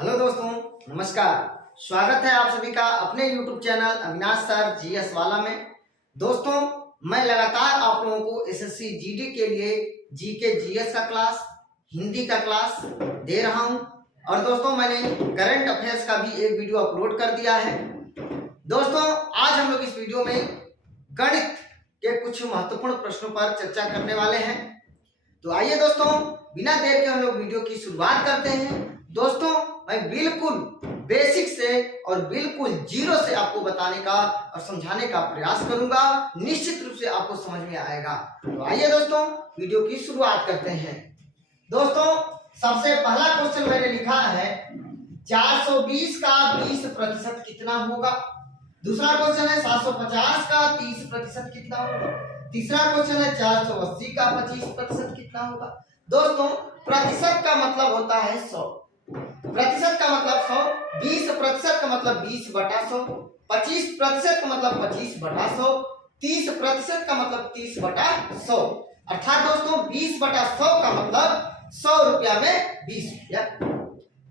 Hello दोस्तों, नमस्कार। स्वागत है आप सभी का अपने YouTube channel Avinash sir GS वाला में। दोस्तों, मैं लगातार आप लोगों को एसएससी जीडी के लिए जीके जीएस का क्लास, हिंदी का क्लास दे रहा हूं। और दोस्तों, मैंने करंट अफेयर्स का भी एक वीडियो अपलोड कर दिया है। दोस्तों, आज हम लोग इस वीडियो में गणित के कुछ महत्वपूर्ण प्रश्नों पर चर्चा करने वाले हैं। तो आइए दोस्तों, बिना देर के हम लोग वीडियो की शुरुआत करते हैं। दोस्तों, मैं बिल्कुल बेसिक से और बिल्कुल जीरो से आपको बताने का और समझाने का प्रयास करूंगा। निश्चित रूप से आपको समझ में आएगा। तो आइए दोस्तों, वीडियो की शुरुआत करते हैं। दोस्तों, सबसे पहला क्वेश्चन मैंने लिखा है 420 का 20% कितना होगा। दूसरा क्वेश्चन है 750 का 30% कितना होगा। तीसरा क्वेश्चन है 480 का 25% कितना होगा। दोस्तों, प्रतिशत का मतलब होता है 100, प्रतिशत का मतलब 100, 20% का मतलब 20/100, 25% का मतलब 25/100, 30% का मतलब 30/100। अर्थात दोस्तों 20/100 का मतलब 100 रुपया में 20 रुपया,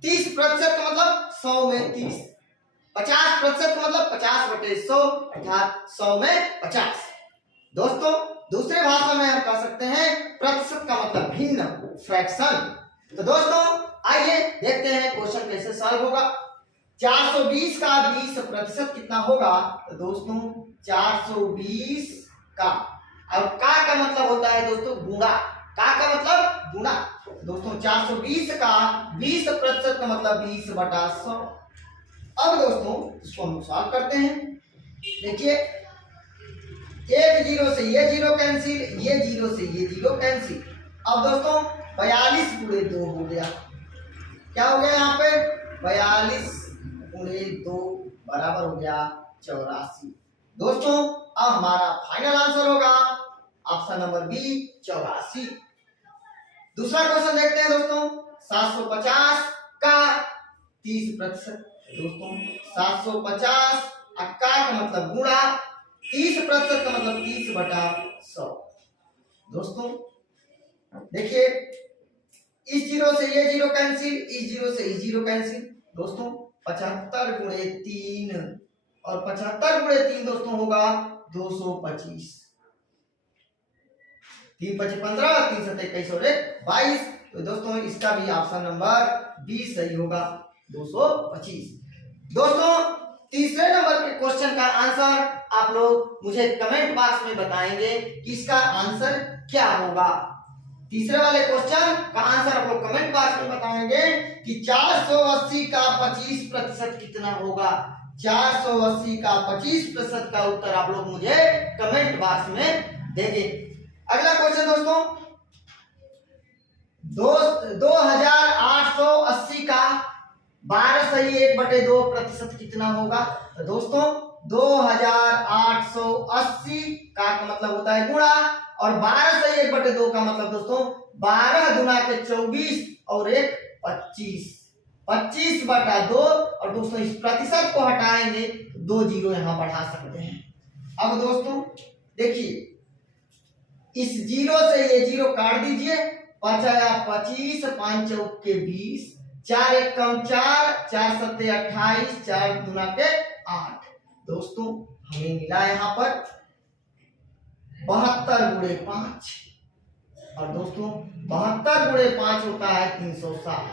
30% का मतलब 100 में 30, 50% का मतलब 50/100 अर्थात 100 में 50। दोस्तों, दूसरे भाषा में हम कह सकते हैं प्रतिशत का मतलब भिन्न, फ्रैक्शन। तो दोस्तों, आइए देखते हैं क्वेश्चन कैसे सॉल्व होगा। 420 का 20% कितना होगा। तो दोस्तों 420 का, अब का मतलब होता है दोस्तों गुणा, का मतलब गुणा। दोस्तों 420 का 20% का मतलब 20/100। अब दोस्तों इसको हम सॉल्व करते हैं। देखिए, एक जीरो से ये जीरो कैंसिल, ये जीरो से ये जीरो कैंसिल। अब दोस्तों 42 गुणे 2 हो गया। क्या हो गया यहाँ पे 42 गुणे 2 बराबर हो गया 84। दोस्तों, अब हमारा फाइनल आंसर होगा ऑप्शन नंबर बी 84। दूसरा क्वेश्चन देखते हैं दोस्तों, 750 का 30%। दोस्तों 750 का मतलब गुणा, 30% का मतलब 30/100। दोस्तों देखिए, इस जीरो से ये जीरो कैंसिल, इस जीरो से इस जीरो कैंसिल। दोस्तों 75 गुणे 3 और 75 गुणे 3 दोस्तों होगा 225। 3 × 5 = 15, 3 × 7 = 21 और 22। तो दोस्तों इसका भी ऑप्शन नंबर बी सही होगा, 225। दोस्तों, तीसरे नंबर के क्वेश्चन का आंसर आप लोग मुझे कमेंट बॉक्स में बताएंगे कि इसका आंसर क्या होगा। तीसरे वाले क्वेश्चन का आंसर आप लोग कमेंट बॉक्स में बताएंगे कि 480 का 25% कितना होगा। 480 का 25% का उत्तर आप लोग मुझे कमेंट बॉक्स में देंगे। अगला क्वेश्चन दोस्तों, 2880 का 12/1/2% कितना होगा। तो दोस्तों 2880 का मतलब होता है गुणा, और 12/1/2 का मतलब दोस्तों 12 गुना के 24 और 1 25, 25/2। और दोस्तों इस प्रतिशत को हटाएंगे तो 2 जीरो यहां बढ़ा सकते हैं। अब दोस्तों देखिए, इस जीरो से ये जीरो काट दीजिए, 5 आया 25, 5 चौक के 20, 4 1 कम 4, 4 7 28, 4 गुना के 8। दोस्तों हमें मिला यहाँ पर 72 गुणे 5, और दोस्तों 72 गुणे 5 होता है 360।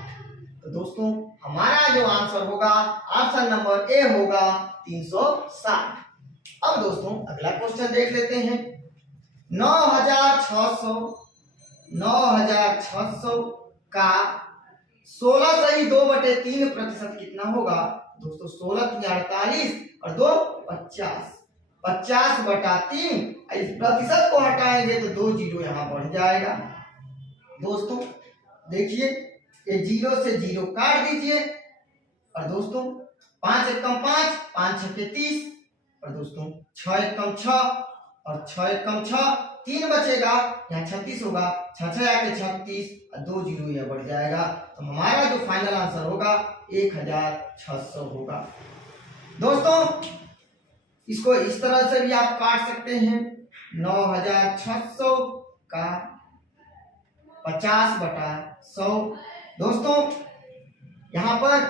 तो दोस्तों हमारा जो आंसर होगा ऑप्शन नंबर ए होगा 360। अब दोस्तों अगला क्वेश्चन देख लेते हैं। 9600 का 16 सही 2/3% कितना होगा। दोस्तों 16 × 48 और 2 50, 50/3। इस प्रतिशत को हटाएंगे तो 2 जीरो यहां बढ़ जाएगा। दोस्तों देखिए, ये जीरो से जीरो काट दीजिए, और दोस्तों 5 1 कम 5, 5 6 के 30, और दोस्तों 6 1 कम 6 और 6 1 कम 6, 3 बचेगा, यहाँ 36 होगा, 6 6 आके 36 और 2 जीरो यह बढ़ जाएगा। तो हमारा जो फाइनल आंसर होगा 1600 होगा। दोस्तों इसको इस तरह से भी आप काट सकते हैं, 9600 का 50/100। दोस्तों यहाँ पर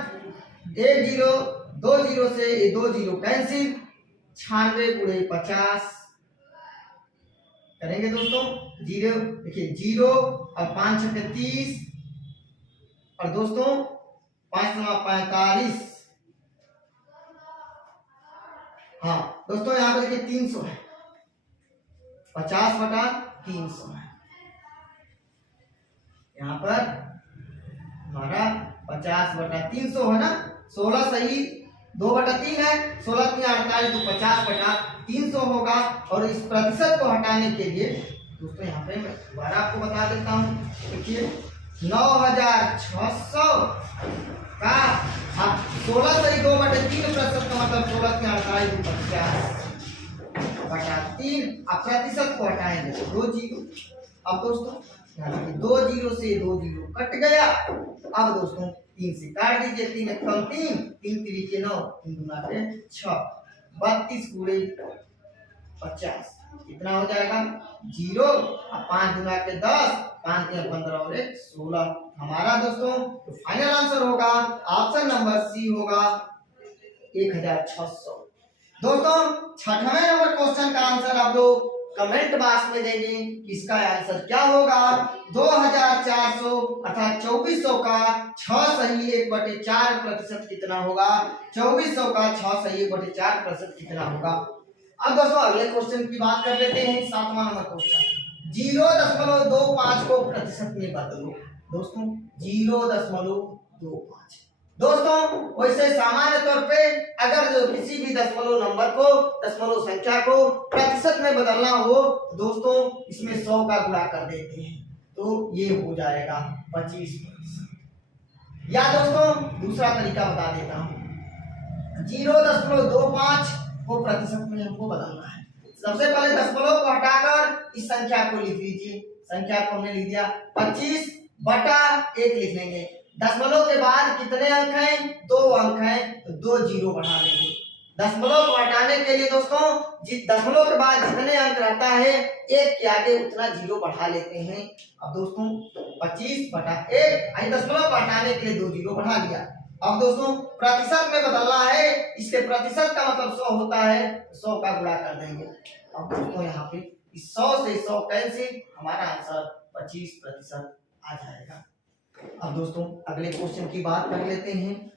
एक जीरो, दो जीरो से ये दो जीरो कैंसिल, 96 गुणे 50 करेंगे दोस्तों। जीरो देखिए जीरो और 5 छक्के 30 और दोस्तों 5 9 45। हाँ दोस्तों यहाँ पर देखिए 300 है, 50 बटा 300 है यहाँ पर हमारा 50 बटा 300 है ना। 16 सही 2/3 है, 16 3 48 तो 50 बटा 300 होगा। और इस प्रतिशत को हटाने के लिए दोस्तों यहाँ पे मैं दोबारा आपको बता देता हूँ। देखिए 9600 का अब 16 सही 2/3 प्रतिशत का मतलब 16 3 48 तो 50 बटा 3। अब प्रतिशत को हटाएंगे 2 जीरो। अब दोस्तों दो जीरो से दो जीरो कट गया। अब दोस्तों 3 से काट दीजिए, 3 एक कम 3, 3 3 के 9, 3 दूना के 6, 32 गुणे 50 कितना हो जाएगा जीरो। अब 5 दूना के 10, 5 के 15 और 1 16। हमारा दोस्तों तो फाइनल आंसर होगा ऑप्शन नंबर सी होगा 1600। दोस्तों 6वें नंबर क्वेश्चन का आंसर आप लोग कमेंट बॉक्स में देंगे। इसका आंसर क्या होगा 2400 अर्थात 2400 का 6 सही 1/4 प्रतिशत कितना होगा। 2400 का 6 सही 1/4 प्रतिशत कितना होगा। अब दोस्तों अगले क्वेश्चन की बात कर लेते हैं। 7वां नंबर क्वेश्चन 0.25 को प्रतिशत में बदलो। दोस्तों 0.25। दोस्तों वैसे सामान्य तौर पे अगर जो किसी भी दशमलव नंबर को दशमलव संख्या को प्रतिशत में बदलना हो दोस्तों इसमें 100 का गुणा कर देते हैं तो ये हो जाएगा 25%। या दोस्तों दूसरा तरीका बता देता हूँ 0.25 को प्रतिशत में हमको बदलना है। सबसे पहले दशमलव को हटाकर इस संख्या को लिख लीजिए। संख्या को हमने लिख दिया 25 बटा 1 लिख लेंगे। दशमलव के बाद कितने अंक हैं 2 अंक हैं तो 2 जीरो बढ़ा लेंगे। दशमलव को हटाने के लिए दोस्तों दशमलव के बाद जितने अंक रहता है 1 के आगे उतना जीरो बढ़ा लेते हैं। अब दोस्तों 25 बटा 1 दशमलव को हटाने के लिए 2 जीरो बढ़ा लिया। अब दोस्तों प्रतिशत में बदलना है, इसके प्रतिशत का मतलब 100 होता है, 100 का गुणा कर देंगे। अब दोस्तों यहाँ पे 100 से 100 कैंसिल, हमारा आंसर 25% आ जाएगा। अब दोस्तों अगले क्वेश्चन की बात कर लेते हैं।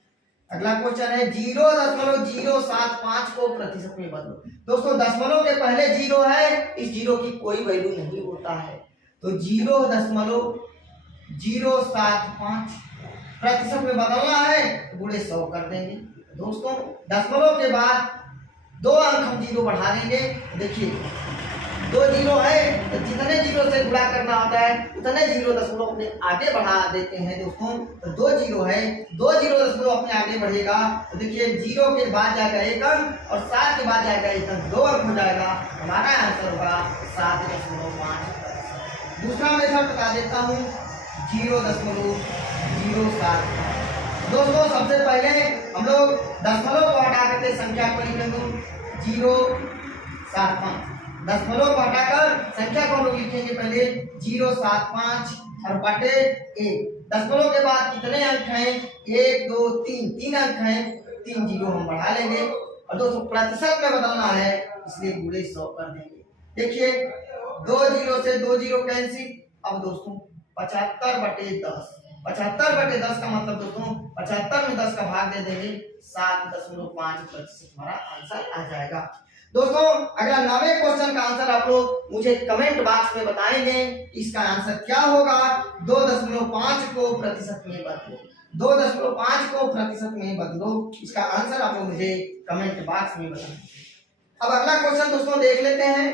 अगला क्वेश्चन है 0.075 को प्रतिशत में बदलो। दोस्तों दशमलव के पहले जीरो है, इस जीरो की कोई वैल्यू नहीं होता है तो 0.075 प्रतिशत में बदलना है तो गुणे 100 कर देंगे। दोस्तों दशमलव के बाद 2 अंक हम जीरो बढ़ा देंगे। देखिए 2 जीरो है तो जितने जीरो से गुणा करना होता है उतने जीरो दशमलव अपने आगे बढ़ा देते हैं। दोस्तों तो 2 जीरो है, 2 जीरो दशमलव अपने आगे बढ़ेगा तो देखिए जीरो के बाद जाएगा 1 अंक और 7 के बाद जाएगा 1 अंक, 2 अंक हो जाएगा। हमारा आंसर होगा 7.5%। दूसरा मेथड बता देता हूँ 0.07। दोस्तों सबसे पहले हम लोग दशमलव को हटा करके संख्या को लिख लेंगे 0.75। दशमलव को हटाकर संख्या को हम लोग लिखेंगे पहले 0.75 और बटे 1। दशमलव के बाद कितने अंक हैं 1 2 3, 3 अंक हैं, 3 जीरो हम बढ़ा लेंगे। और दोस्तों प्रतिशत में बदलना है इसलिए गुणे 100 कर देंगे। देखिए 2 जीरो से 2 जीरो कैंसिल। अब दोस्तों 75/10, 75/10 का मतलब दोस्तों 75 में 10 का भाग दे देंगे 7.5% हमारा आंसर आ जाएगा। दोस्तों अगला 9वें क्वेश्चन का आंसर आप लोग मुझे कमेंट बॉक्स में बताएंगे इसका आंसर क्या होगा। 2.5 को प्रतिशत में बदलो। 2.5 को प्रतिशत में बदलो, इसका आंसर आप लोग मुझे कमेंट बॉक्स में बताएंगे। अब अगला क्वेश्चन दोस्तों देख लेते हैं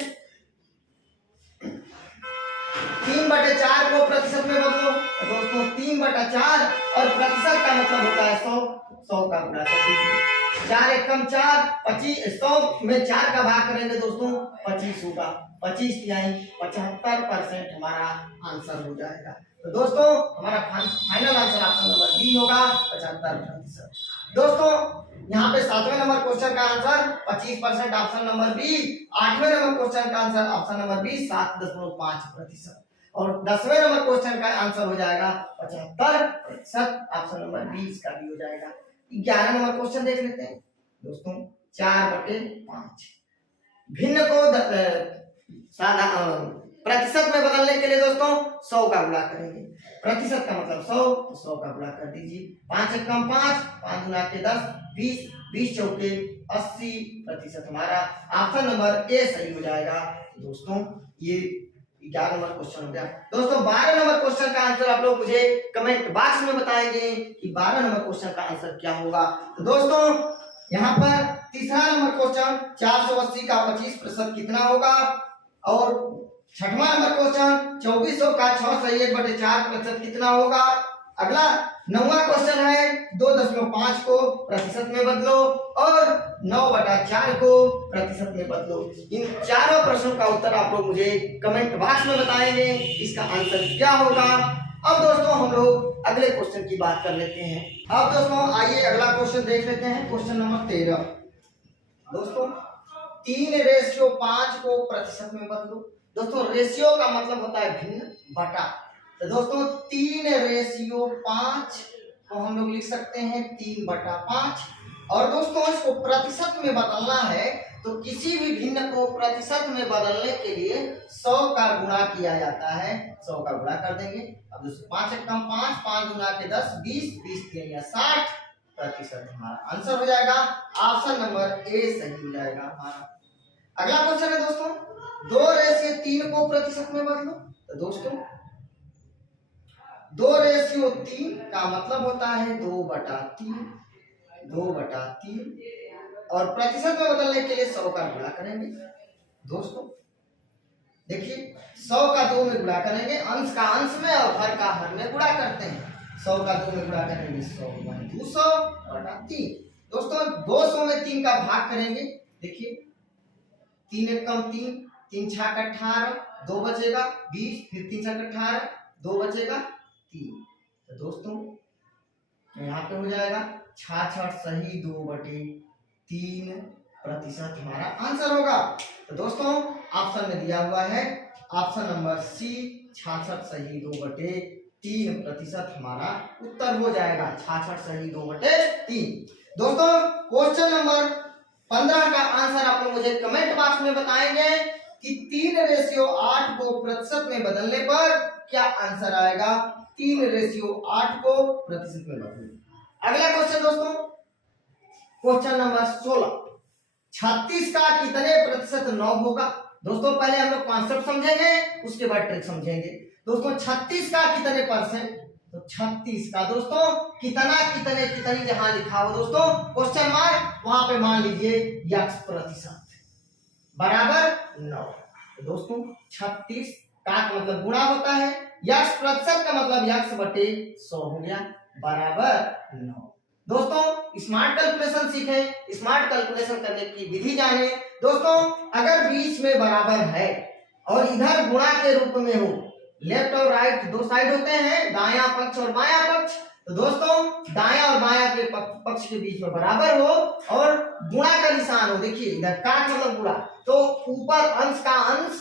3/4 को प्रतिशत में बदलो। दोस्तों 3/4 और प्रतिशत का मतलब होता है 100, 100 का गुणा कर दीजिए। 4 एक कम 4, 25 100 में 4 का भाग करेंगे दोस्तों 25 होगा। 25 यानी 75% हमारा आंसर हो जाएगा। तो दोस्तों हमारा final answer option number B होगा 75%। दोस्तों यहाँ पे 7वें नंबर क्वेश्चन का आंसर 25% ऑप्शन नंबर बी। 8वें नंबर क्वेश्चन का आंसर ऑप्शन नंबर बी 7.5% और 10वें नंबर क्वेश्चन का आंसर हो जाएगा 75% ऑप्शन नंबर बी इसका भी हो जाएगा। 11 नंबर क्वेश्चन देख लेते हैं दोस्तों। 4/5 भिन्न को प्रतिशत में बदलने के लिए दोस्तों 100 का गुणा करेंगे। प्रतिशत का मतलब 100, तो 100 का गुणा कर दीजिए। 5 एकम 5, 5 गुना के 10, 20, 20 चौके 80% हमारा ऑप्शन नंबर ए सही हो जाएगा। दोस्तों ये 11 नंबर क्वेश्चन हो गया। दोस्तों 12 नंबर क्वेश्चन का आंसर आप लोग मुझे कमेंट बॉक्स में बताएंगे कि 12 नंबर क्वेश्चन का आंसर क्या होगा। तो दोस्तों यहाँ पर तीसरा नंबर क्वेश्चन 480 का 25% कितना होगा, और छठवां नंबर क्वेश्चन 2400 का 6 सही 1/4% कितना होगा। अगला 9वां क्वेश्चन है 2.5 को प्रतिशत में बदलो और 9/4 को प्रतिशत में बदलो। इन चारों प्रश्नों का उत्तर आप लोग मुझे कमेंट बॉक्स में बताएंगे इसका आंसर क्या होगा। अब दोस्तों हम लोग अगले क्वेश्चन की बात कर लेते हैं। अब दोस्तों आइए अगला क्वेश्चन देख लेते हैं। क्वेश्चन नंबर 13 दोस्तों 3:5 को प्रतिशत में बदलो। दोस्तों रेशियो का मतलब होता है भिन्न बटा, तो दोस्तों 3:5 को हम लोग लिख सकते हैं 3/5। और दोस्तों इसको प्रतिशत में बदलना है तो किसी भी भिन्न को प्रतिशत में बदलने के लिए 100 का गुणा किया जाता है। 100 का गुणा कर देंगे। अब दोस्तों 5 एकम 5, 5 गुना के 10, 20, 20 3 या 60% हमारा आंसर हो जाएगा। ऑप्शन नंबर ए सही हो जाएगा हमारा। अगला क्वेश्चन है दोस्तों 2:3 को प्रतिशत में बदलो। तो दोस्तों 2:3 का मतलब होता है 2/3, 2/3 और प्रतिशत में बदलने के लिए 100 का गुणा करेंगे। दोस्तों देखिए 100 का 2 में गुणा करेंगे, अंश का अंश में और हर का हर में गुणा करते हैं। 100 का 2 में गुणा करेंगे 100 × 200/3। दोस्तों 200 में 3 का भाग करेंगे। देखिए 3 एकम 3, 3 छाक 18, 2 बचेगा 20, फिर 3 छाक 18, 2 बचेगा 3। तो दोस्तों यहाँ पे हो जाएगा 66 सही 2/3% हमारा आंसर होगा। तो दोस्तों ऑप्शन में दिया हुआ है ऑप्शन नंबर सी 66 सही 2/3% हमारा उत्तर हो जाएगा। 66 सही 2/3। दोस्तों क्वेश्चन नंबर 15 का आंसर आप लोग मुझे कमेंट बॉक्स में बताएंगे कि 3:8 को प्रतिशत में बदलने पर क्या आंसर आएगा। 3:8 को प्रतिशत में बदलने। अगला क्वेश्चन दोस्तों क्वेश्चन नंबर 16 36 का कितने प्रतिशत 9 होगा। दोस्तों पहले हम लोग कॉन्सेप्ट समझेंगे उसके बाद ट्रिक समझेंगे। दोस्तों 36 का कितने परसेंट, तो 36 का दोस्तों कितना कितने कितनी जहां लिखा हो दोस्तों क्वेश्चन मार्क वहां पे मान लीजिए x% बराबर 9। तो दोस्तों 36 का मतलब गुणा होता है, x% का मतलब x/100 हो गया बराबर 9। दोस्तों स्मार्ट कैलकुलेशन सीखे, स्मार्ट कैलकुलेशन करने की विधि जाने। दोस्तों अगर बीच में बराबर है और इधर गुणा के रूप में हो, लेफ्ट और राइट दो साइड होते हैं, दायां पक्ष और बायां पक्ष। तो दोस्तों दायां और बायां के पक्ष के बीच में बराबर हो और गुणा का निशान हो, देखिए इधर काट मतलब गुणा, तो ऊपर अंश का अंश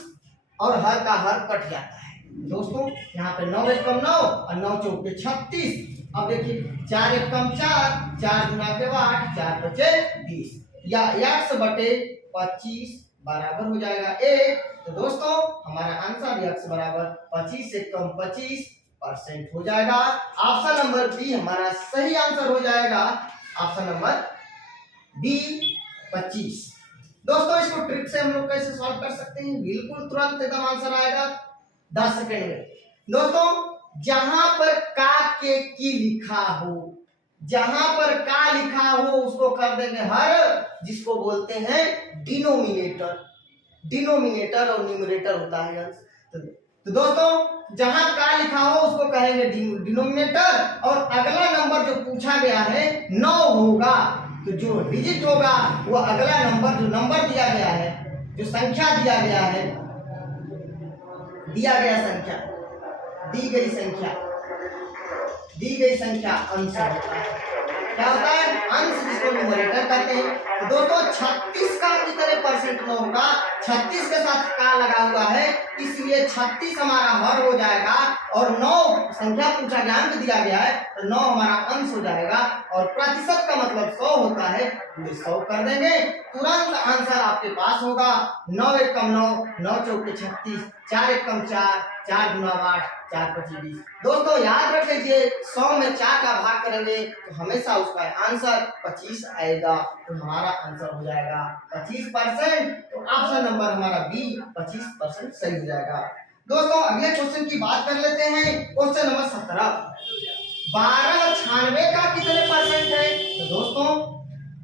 और हर का हर कट जाता है। दोस्तों यहाँ पे 9 एकम 9 और 9 चौके 36। अब देखिए 4 एकम 4, 4 गुना के 8, 4 बचे 20 या x/25 बराबर हो जाएगा 1। तो दोस्तों हमारा आंसर x बराबर 25 एकम 25% हो जाएगा। ऑप्शन नंबर बी हमारा सही आंसर हो जाएगा। Option number B 25। दोस्तों इसको ट्रिक से हम लोग कैसे सॉल्व कर सकते हैं, बिल्कुल तुरंत एकदम आंसर आएगा 10 सेकंड में। दोस्तों जहां पर का के की लिखा हो, जहां पर का लिखा हो उसको कर देंगे हर, जिसको बोलते हैं डिनोमिनेटर। डिनोमिनेटर और न्यूमरेटर होता है अंश। तो दोस्तों जहां का लिखा हो उसको कहेंगे डिनोमिनेटर, और अगला नंबर जो पूछा गया है 9 होगा, तो जो डिजिट होगा वो अगला नंबर, जो नंबर दिया गया है, जो संख्या दिया गया है, दिया गया संख्या, दी गई संख्या अंश होता है। क्या होता है, अंश जिसको न्यूमरेटर कहते हैं। तो दोस्तों 36 का कितने परसेंट में होगा, 36 के साथ का लगा हुआ है, इसलिए 36 हमारा हर हो जाएगा और 9 संख्या पूछा गया, अंक दिया गया है, तो 9 हमारा अंश हो जाएगा और प्रतिशत का मतलब 100 होता है, 100 कर देंगे, तुरंत आंसर आपके पास होगा। 9 एकम 9, 9 चौके 36, 4 एकम 4, 4 गुना 8, 4 25 20। दोस्तों याद रख लीजिए 100 में 4 का भाग करेंगे तो हमेशा उसका आंसर 25 आएगा, तो हमारा आंसर हो जाएगा 25%। तो ऑप्शन नंबर हमारा बी 25% सही हो जाएगा। दोस्तों अगले क्वेश्चन की बात कर लेते हैं, क्वेश्चन नंबर 17। 12 96 का कितने परसेंट है, तो दोस्तों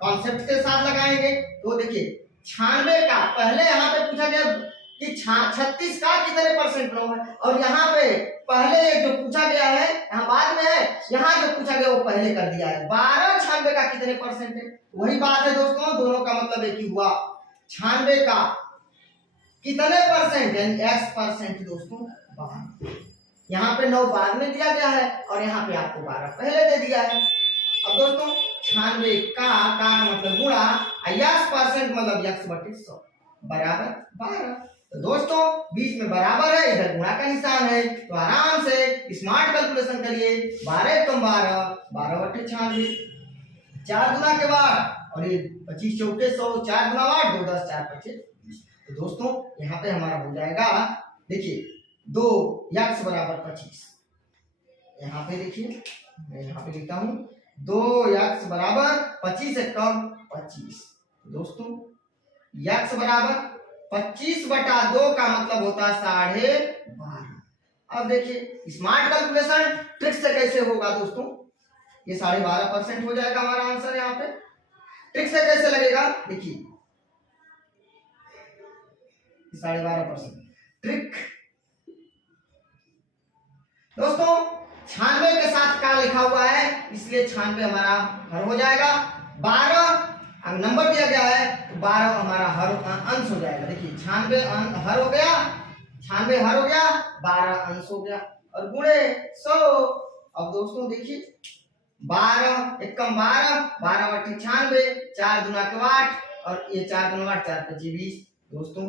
कॉन्सेप्ट के साथ लगाएंगे। तो देखिए 96 का पहले यहाँ पे पूछा गया कि 36 का कितने परसेंट है, और यहाँ पे पहले जो पूछा गया है यहाँ बाद में है, यहाँ जो पूछा गया वो पहले कर दिया है। 12 96 का कितने परसेंट है, वही बात है दोस्तों, दोनों का मतलब एक ही हुआ। 96 का कितने परसेंट है, x% दोस्तों 12, यहाँ पे 9 बाद में दिया गया है और यहाँ पे आपको 12 पहले दे दिया है। अब दोस्तों 96 का मतलब गुणा, x% मतलब x/100 बराबर 12। तो दोस्तों बीच में बराबर है, इधर गुणा का निशान है, तो आराम से स्मार्ट कैलकुलेशन करिए। 12 कम 12, 12/96, 4 गुना के बाद और ये 25 चौके 100, 4 गुना 8, 2 10 4 25 20। तो दोस्तों यहाँ पे हमारा हो जाएगा, देखिए 2x बराबर 25, यहाँ पे देखिए मैं यहाँ पे लिखता हूँ 2x बराबर 25 एकम 25। दोस्तों x बराबर 25/2 का मतलब होता है 12.5। अब देखिए स्मार्ट कैलकुलेशन ट्रिक से कैसे होगा दोस्तों, ये 12.5% हो जाएगा हमारा आंसर। यहाँ पे ट्रिक से कैसे लगेगा, देखिए 12.5% ट्रिक। दोस्तों 96 के साथ का लिखा हुआ है, इसलिए 96 हमारा हर हो जाएगा। 12 नंबर दिया गया है तो 12 हमारा हर अंश हो जाएगा। देखिए 96 हर हो गया, 96 हर हो गया, 12 अंश हो गया और गुणे 100। अब दोस्तों देखिए 12 एकम 12, 12/96, 4 गुना के 8 और ये 4 गुना 8, 4 25 20। दोस्तों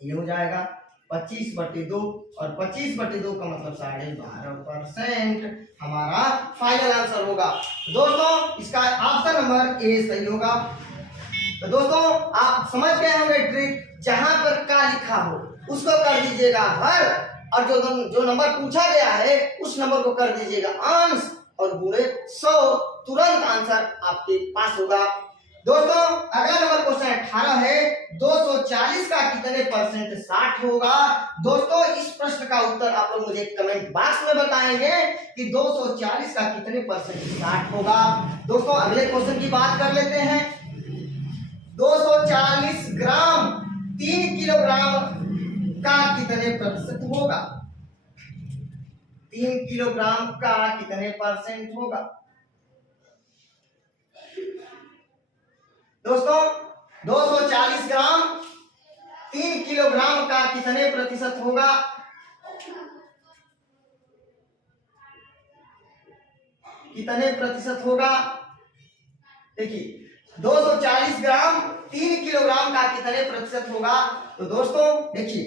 ये हो जाएगा 25/2 और 25/2 का मतलब 12.5% हमारा फाइनल आंसर होगा। दोस्तों इसका ऑप्शन नंबर ए सही होगा। तो दोस्तों आप समझ गए होंगे ट्रिक, जहां पर का लिखा हो उसको कर दीजिएगा हर, और जो नंबर पूछा गया है उस नंबर को कर दीजिएगा अंश और गुणे 100, तुरंत आंसर आपके पास होगा। दोस्तों अगला नंबर क्वेश्चन 18 है, 240 का कितने परसेंट 60 होगा। दोस्तों इस प्रश्न का उत्तर आप लोग मुझे कमेंट बॉक्स में बताएंगे कि 240 का कितने परसेंट 60 होगा। दोस्तों अगले क्वेश्चन की बात कर लेते हैं। 240 ग्राम 3 किलोग्राम का कितने प्रतिशत होगा, 3 किलोग्राम का कितने परसेंट होगा। दोस्तों 240 ग्राम 3 किलोग्राम का कितने प्रतिशत होगा, कितने प्रतिशत होगा। देखिए 240 ग्राम 3 किलोग्राम का कितने प्रतिशत होगा। तो दोस्तों देखिए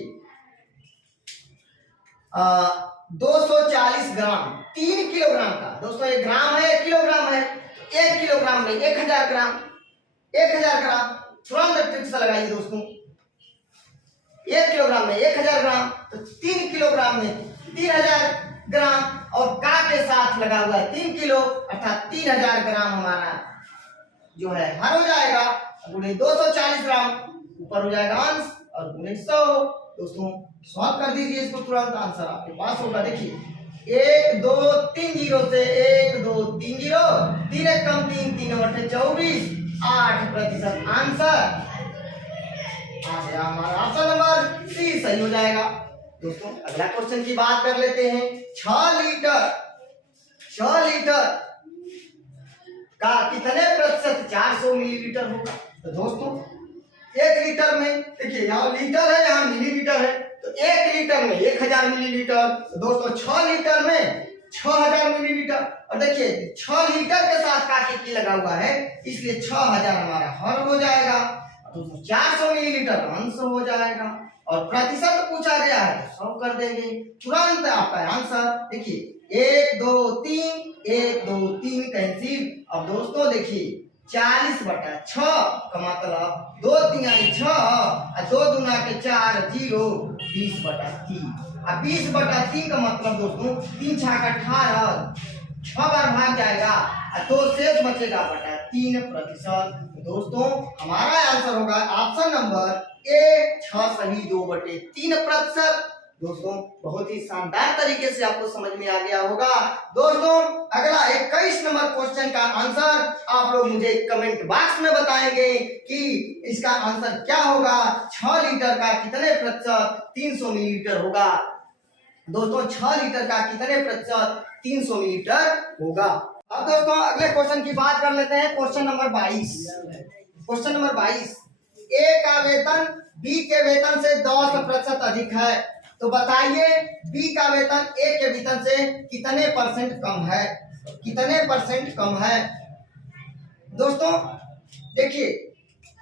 240 ग्राम 3 किलोग्राम का, दोस्तों एक ग्राम है 1 किलोग्राम है, तो 1 किलोग्राम में 1000 ग्राम, 1000 ग्राम तुरंत ट्रिक से लगाइए दोस्तों। 1 किलोग्राम में 1000 ग्राम, तो 3 किलोग्राम में 3000 ग्राम और का के साथ लगा हुआ है 3 किलो, अर्थात 3000 ग्राम हमारा जो है हर हो जाएगा, गुणे 240 ग्राम ऊपर हो जाएगा अंश और गुणे 100। दोस्तों सॉल्व कर दीजिए इसको, तुरंत आंसर आपके पास होगा। देखिए 1 2 3 0 से 1 2 3 0, 3 एकम 3, 3 बटे 24, 8% आंसर आ गया हमारा। ऑप्शन नंबर सी सही हो जाएगा। दोस्तों अगला क्वेश्चन की बात कर लेते हैं। 6 लीटर का कितने प्रतिशत 400 मिलीलीटर होगा। तो दोस्तों 1 लीटर में, देखिए यहाँ लीटर है यहाँ मिलीलीटर है, तो 1 लीटर में 1000 मिलीलीटर। तो दोस्तों 6 लीटर में 6000 मिलीलीटर। और देखिए 6 लीटर के साथ काकी लगा हुआ है, इसलिए 6000 हमारा हर हो जाएगा। तो 400 मिलीलीटर अंश हो जाएगा। और प्रतिशत पूछा गया है तो 100 कर देंगे, तुरंत आपका आंसर। देखिए 1 2 3 1 2 3 कैंसिल। अब दोस्तों देखिए 40/6 का मतलब 2 3 6 और 2 दूना के 4 0 20/3। अब 20/3 का मतलब दोस्तों 3 छाक 18, 6 बार भाग जाएगा और 2 शेष बचेगा बटा 3%। दोस्तों हमारा आंसर होगा ऑप्शन नंबर ए 6 सही 2/3%। दोस्तों बहुत ही शानदार तरीके से आपको समझ में आ गया होगा। दोस्तों अगला 21 नंबर क्वेश्चन का आंसर आप लोग मुझे कमेंट बॉक्स में बताएंगे कि इसका आंसर क्या होगा। 6 लीटर का कितने प्रतिशत 300 मिलीलीटर होगा। दोस्तों 6 लीटर का कितने प्रतिशत 300 मिलीलीटर होगा। अब दोस्तों अगले क्वेश्चन की बात कर लेते हैं। Question number 22। क्वेश्चन नंबर 22, ए का वेतन बी के वेतन से 10% अधिक है, तो बताइए बी का वेतन ए के वेतन से कितने परसेंट कम है। कितने परसेंट कम है। दोस्तों देखिए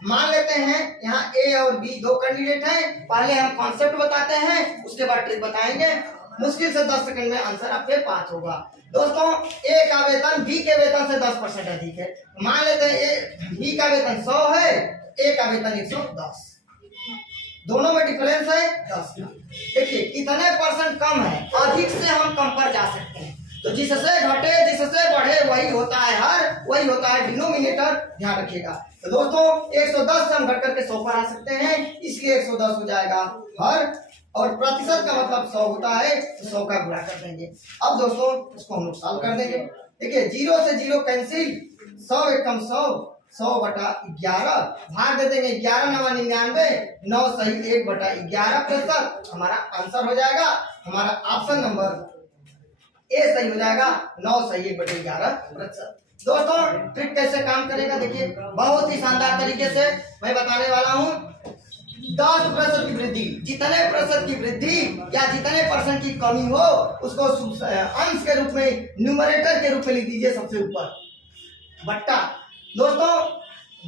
मान लेते हैं यहाँ ए और बी दो कैंडिडेट हैं। पहले हम कॉन्सेप्ट बताते हैं, उसके बाद ट्रिक बताएंगे। मुश्किल से 10 सेकंड में आंसर आपके पास होगा। दोस्तों ए का वेतन बी के वेतन से 10% अधिक है। मान लेते हैं बी का वेतन 100 है, ए का वेतन 110, दोनों में डिफरेंस है 10। देखिए कितने परसेंट कम है, अधिक से हम कम पर जा सकते हैं। तो जिससे घटे जिससे बढ़े वही होता है हर, वही होता है डिनोमिनेटर, ध्यान रखिएगा। तो दोस्तों 110 से हम घट करके 100 पर आ सकते हैं, इसलिए 110 हो जाएगा हर। और प्रतिशत का मतलब 100 होता है, तो 100 का गुणा कर देंगे। अब दोस्तों इसको हम लोग सॉल्व कर देंगे। देखिए 0 से 0 कैंसिल, 100 एकम 100, 100/11 भाग दे देंगे 11 9 99, 9 सही 1/11%। हमारा आंसर हो जाएगा, हमारा ऑप्शन नंबर ए सही हो जाएगा, 9 सही 1/11%। दोस्तों ट्रिक कैसे काम करेगा देखिए, बहुत ही शानदार तरीके से मैं बताने वाला हूँ। 10% की वृद्धि, जितने प्रतिशत की वृद्धि या जितने परसेंट की कमी हो उसको अंश के रूप में, न्यूमरेटर के रूप में लिख दीजिए सबसे ऊपर, बट्टा। दोस्तों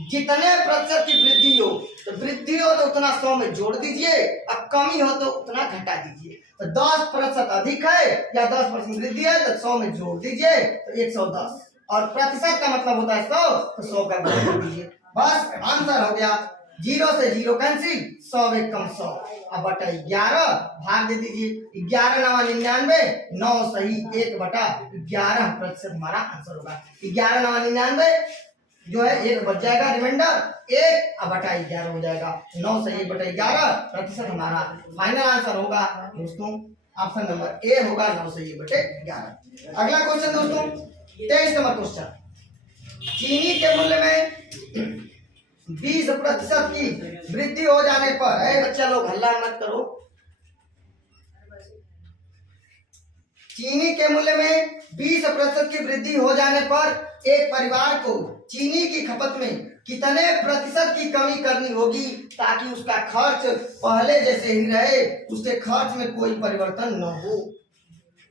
जितने प्रतिशत की वृद्धि हो, तो वृद्धि हो तो उतना 100 में जोड़ दीजिए, और कमी हो तो उतना घटा दीजिए। तो 10% अधिक है या 10% वृद्धि है तो 100 में जोड़ दीजिए, तो 110। और प्रतिशत का मतलब होता है 100, तो 100 का गुणा कर दीजिए, बस आंसर हो गया। 0 से 0 कैंसिल, 100 एकम 100, अब बटा 11 भाग दे दीजिए 11 9 99, 9 सही 1/11% हमारा आंसर होगा। 11 9 99 जो है 1 बच जाएगा, रिमाइंडर 1 अब बटा 11 हो जाएगा। 9 सही 1/11% हमारा फाइनल आंसर होगा। दोस्तों ऑप्शन नंबर ए होगा, 9 सही 1/11। अगला क्वेश्चन दोस्तों 23 नंबर क्वेश्चन, चीनी के मूल्य में 20% की वृद्धि हो जाने पर, बच्चा लोग हल्ला मत करो, चीनी के मूल्य में 20% की वृद्धि हो जाने पर एक परिवार को चीनी की खपत में कितने प्रतिशत की कमी करनी होगी ताकि उसका खर्च पहले जैसे ही रहे, उसके खर्च में कोई परिवर्तन न हो।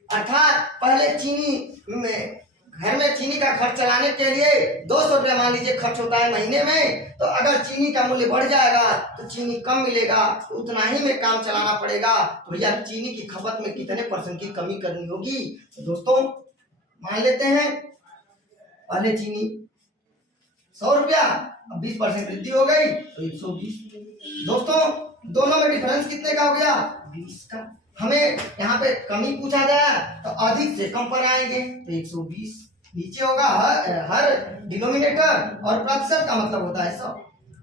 अर्थात पहले चीनी में, घर में चीनी का खर्च चलाने के लिए 200 रुपया मान लीजिए खर्च होता है महीने में, तो अगर चीनी का मूल्य बढ़ जाएगा तो चीनी कम मिलेगा, तो उतना ही में काम चलाना पड़ेगा। तो भैया चीनी की खपत में कितने परसेंट की कमी करनी होगी। तो दोस्तों मान लेते हैं पहले चीनी 100 रुपया, अब 20% वृद्धि हो गई तो 120। दोस्तों दोनों में डिफरेंस कितने का हो गया, 20 का। हमें यहाँ पे कमी पूछा गया तो अधिक से कम पर आएंगे, तो 120 नीचे होगा हर डिनोमिनेटर, और प्रतिशत का मतलब होता है 100।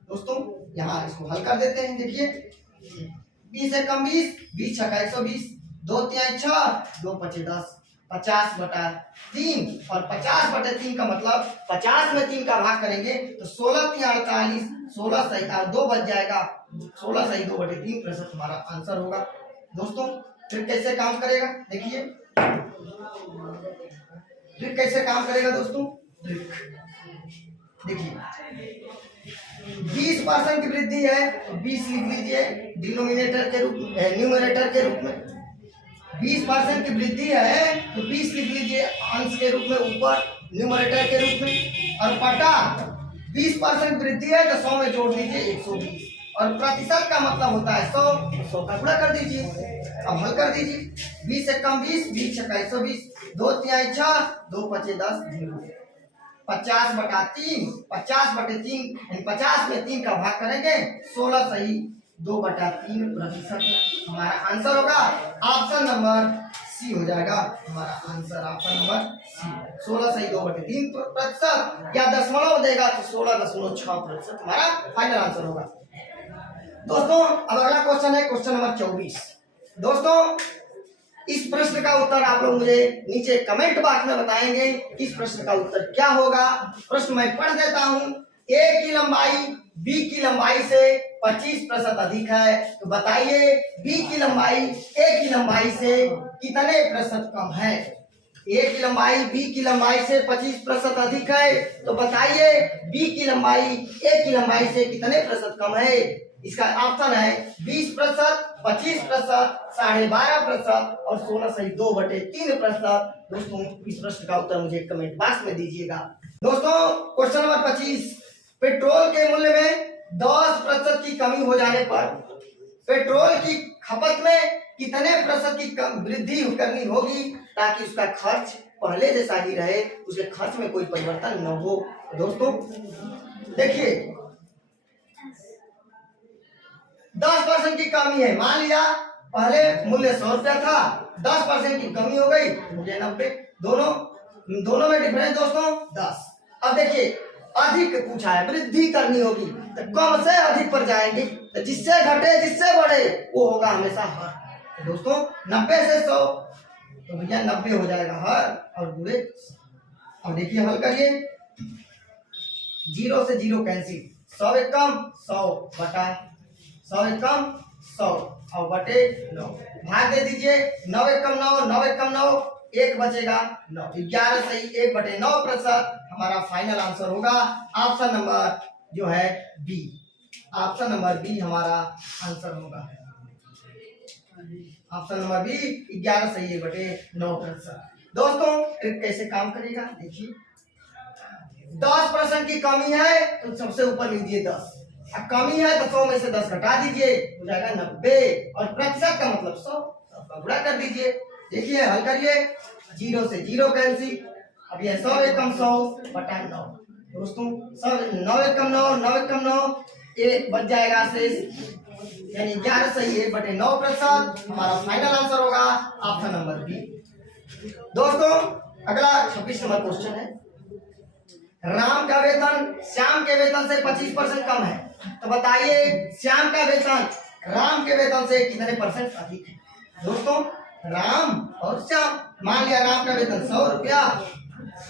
दोस्तों यहाँ इसको हल कर देते हैं। देखिए 20 से कम 20, 20 छक्का 120, 2 3 6, 2 5 10, 50/3, और 50/3 का मतलब 50 में 3 का भाग करेंगे तो 16 3 48, 16 सही 2 बच जाएगा, 16 सही 2/3% हमारा आंसर होगा। दोस्तों ट्रिक कैसे काम करेगा देखिए, ट्रिक कैसे काम करेगा दोस्तों। ट्रिक देखिए 20% की वृद्धि है तो 20 लिख लीजिए डिनोमिनेटर के रूप में, न्यूमरेटर के रूप में, 20% की वृद्धि है तो 20 लिख लीजिए अंश के रूप में ऊपर न्यूमरेटर के रूप में, और बटा 20% वृद्धि है तो 100 में जोड़ दीजिए 120, और प्रतिशत का मतलब होता है 100 का गुणा कर दीजिए। अब हल कर दीजिए, 20 से कम 20, 20 छक्का 120, 2 तिहाई 6, 2 पचे 10, 0, 50 बटा 3, 50 बटे 3 यानी 50 में 3 का भाग करेंगे 16 सही 2 बटा 3 प्रतिशत हमारा आंसर होगा। ऑप्शन नंबर सी हो जाएगा हमारा आंसर, ऑप्शन नंबर सी, 16 सही 2 बटे 3 प्रतिशत, या दशमलव देगा तो 16.6% हमारा फाइनल आंसर होगा। दोस्तों अब अगला क्वेश्चन है क्वेश्चन नंबर 24। दोस्तों इस प्रश्न का उत्तर आप लोग मुझे नीचे कमेंट बॉक्स में बताएंगे इस प्रश्न का उत्तर क्या होगा। प्रश्न मैं पढ़ देता हूं, ए की लंबाई बी की लंबाई से 25% अधिक है, तो बताइए बी की लंबाई ए की लंबाई से कितने प्रतिशत कम है। ए की लंबाई बी की लंबाई से 25% अधिक है, तो बताइए बी की लंबाई ए की लंबाई से कितने प्रतिशत कम है। इसका ऑप्शन है 20%, 25%, 12.5% और 16 सही 2 बटे 3%। दोस्तों इस प्रश्न का उत्तर मुझे कमेंट बॉक्स में दीजिएगा। दोस्तों क्वेश्चन नंबर 25, पेट्रोल के मूल्य में 10% की कमी हो जाने पर पेट्रोल की खपत में कितने प्रतिशत की वृद्धि करनी होगी ताकि उसका खर्च पहले जैसा ही रहे, उसके खर्च में कोई परिवर्तन न हो। दोस्तों देखिए 10% की कमी है, मान लिया पहले मूल्य 100 रुपया था, 10% की कमी हो गई मुझे 90, दोनों में डिफरेंस दोस्तों 10। अब देखिए अधिक पूछा है, वृद्धि करनी होगी तो कम से अधिक पर जाएंगे, तो जिससे घटे जिससे बढ़े वो होगा हमेशा हर। दोस्तों 90 से 100 तो भैया 90 हो जाएगा हर और बुरे। अब देखिए हल करिए, 0 से 0 कैंसिल, 100 एक कम 100 बटा 100 एक कम 100 और बटे 9, भाग दे दीजिए, 9 एक कम 9, 9 एक कम 9, 1 बचेगा 9, 11 सही 1 बटे 9% हमारा फाइनल आंसर होगा। ऑप्शन नंबर जो है बी, ऑप्शन नंबर बी हमारा आंसर होगा। ऑप्शन नंबर बी 11 सही 1 बटे 9%। दोस्तों ट्रिक कैसे काम करेगा देखिए, 10% की कमी है तो सबसे ऊपर लीजिए 10, अब कमी है तो 100 में से 10 घटा दीजिए हो जाएगा 90, और प्रतिशत का मतलब 100, सबका गुणा कर दीजिए। देखिए हल करिए, 0 से 0 कैंसिल, अब ये 100 एक कम 100 बटा 9। दोस्तों 9 एक कम 9, 9 एक कम 9, 1 बच जाएगा शेष, यानी 11 सही 1 बटे 9% हमारा फाइनल आंसर होगा ऑप्शन नंबर बी। दोस्तों अगला 26 नंबर क्वेश्चन है, राम का वेतन श्याम के वेतन से 25% कम है, तो बताइए श्याम का वेतन राम के वेतन से कितने परसेंट अधिक है। दोस्तों राम और श्याम, मान लिया राम का वेतन 100 रुपया,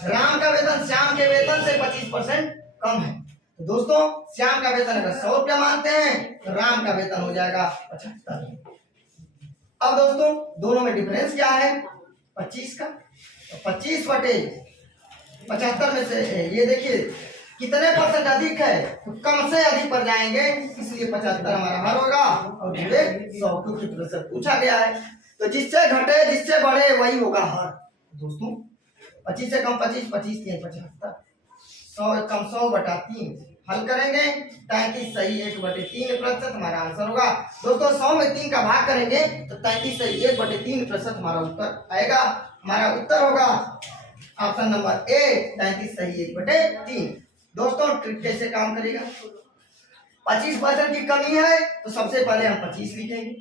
राम का वेतन श्याम के वेतन से 25% कम है, तो दोस्तों श्याम का वेतन अगर 100 रुपया मानते हैं तो राम का वेतन हो जाएगा 75। अब दोस्तों दोनों में डिफरेंस क्या है 25 का, तो 25 बटे 75 में से ये देखिए कितने परसेंट अधिक है, तो कम से अधिक पर जाएंगे, इसलिए 75 हमारा हर होगा और पूरे 100 क्योंकि प्रतिशत पूछा गया है, तो जिससे घटे जिससे बढ़े वही होगा हर। दोस्तों 25 से कम 25, 25 3 75, 100 कम 100 बटा 3 हल करेंगे, 33 सही 1 बटे 3% हमारा आंसर होगा। दोस्तों 100 में 3 का भाग करेंगे तो 33 सही 1 बटे 3% हमारा उत्तर आएगा। हमारा उत्तर होगा ऑप्शन नंबर ए 33 सही 1 बटे 3। दोस्तों ट्रिक कैसे काम करेगा, 25% की कमी है तो सबसे पहले हम 25 लिखेंगे,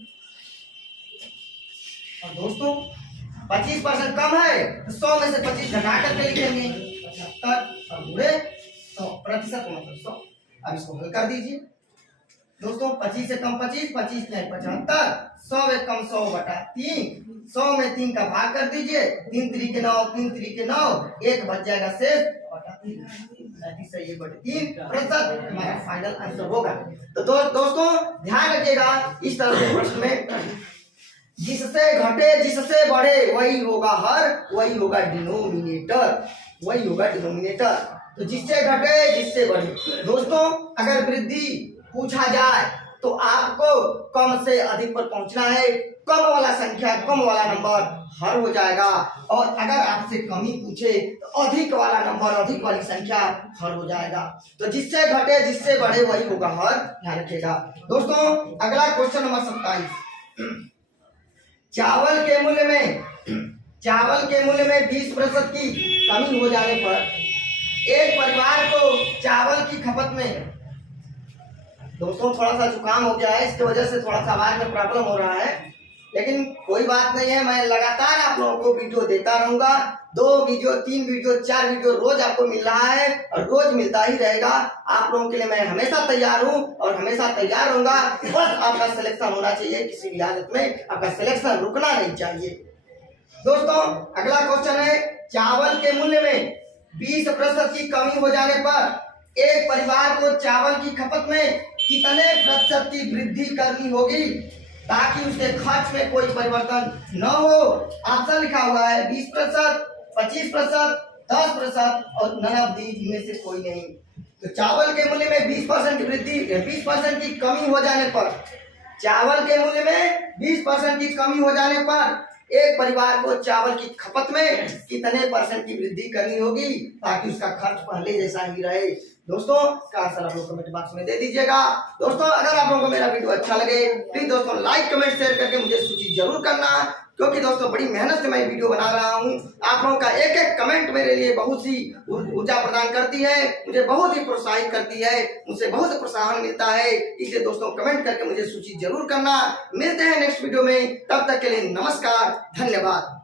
और दोस्तों 25% कम है तो 100 में से 25 घटा करके लिखेंगे 75 और पूरे 100% मतलब 100। अब इसको हल कर दीजिए। दोस्तों 25 से कम 25, 25 नहीं 75, 100 में कम 100 बटा 3, 100 में 3 का भाग कर दीजिए, 3 3 के 9, 3 3 के 9, 1 बच जाएगा शेष बटा 3, 1 बटे 3% हमारा फाइनल आंसर होगा। तो दोस्तों ध्यान रखिएगा इस तरह के प्रश्न में जिससे घटे जिससे बढ़े वही होगा हर, वही होगा डिनोमिनेटर, वही होगा डिनोमिनेटर। तो जिससे घटे जिससे बढ़े। दोस्तों अगर वृद्धि पूछा जाए तो आपको कम से अधिक पर पहुंचना है, कम वाला संख्या, कम वाला नंबर हर हो जाएगा। और अगर आपसे कमी पूछे तो अधिक वाला नंबर, अधिक वाली संख्या हर हो जाएगा। तो जिससे घटे जिससे बढ़े वही होगा हर, ध्यान रखिएगा। दोस्तों अगला क्वेश्चन नंबर 27। चावल के मूल्य में 20% की कमी हो जाने पर एक परिवार को चावल की खपत में, दोस्तों थोड़ा सा जुकाम हो गया है, इसकी वजह से थोड़ा सा आवाज में प्रॉब्लम हो रहा है, लेकिन कोई बात नहीं है। मैं लगातार आप लोगों को वीडियो देता रहूंगा। 2 वीडियो, 3 वीडियो, 4 वीडियो रोज आपको मिल रहा है और रोज मिलता ही रहेगा। आप लोगों के लिए मैं हमेशा तैयार हूं और हमेशा तैयार रहूंगा। बस आपका सिलेक्शन होना चाहिए, किसी भी हालत में आपका सिलेक्शन रुकना नहीं चाहिए। दोस्तों अगला क्वेश्चन है, चावल के मूल्य में 20% की कमी हो जाने पर एक परिवार को चावल की खपत में कितने प्रतिशत की वृद्धि करनी होगी ताकि उसके खर्च में कोई परिवर्तन न हो। ऑप्शन लिखा हुआ है 20%, 25%, 10% और नन ऑफ दीज में से कोई नहीं। तो चावल के मूल्य में 20% की वृद्धि, 20% की कमी हो जाने पर, चावल के मूल्य में 20% की कमी हो जाने पर एक परिवार को चावल की खपत में कितने % की वृद्धि करनी होगी ताकि उसका खर्च पहले जैसा ही रहे। दोस्तों का आंसर आप लोग कमेंट बॉक्स में दे दीजिएगा। दोस्तों अगर आप लोगों को मेरा वीडियो अच्छा लगे प्लीज दोस्तों लाइक, कमेंट, शेयर करके मुझे सूचित जरूर करना, क्योंकि दोस्तों बड़ी मेहनत से मैं वीडियो बना रहा हूं। आप लोगों का एक एक कमेंट मेरे लिए बहुत सी ऊर्जा प्रदान करती है, मुझे बहुत ही प्रोत्साहित करती है, मुझसे बहुत प्रोत्साहन मिलता है। इसलिए दोस्तों कमेंट करके मुझे सूचित जरूर करना। मिलते हैं नेक्स्ट वीडियो में, तब तक के लिए नमस्कार, धन्यवाद।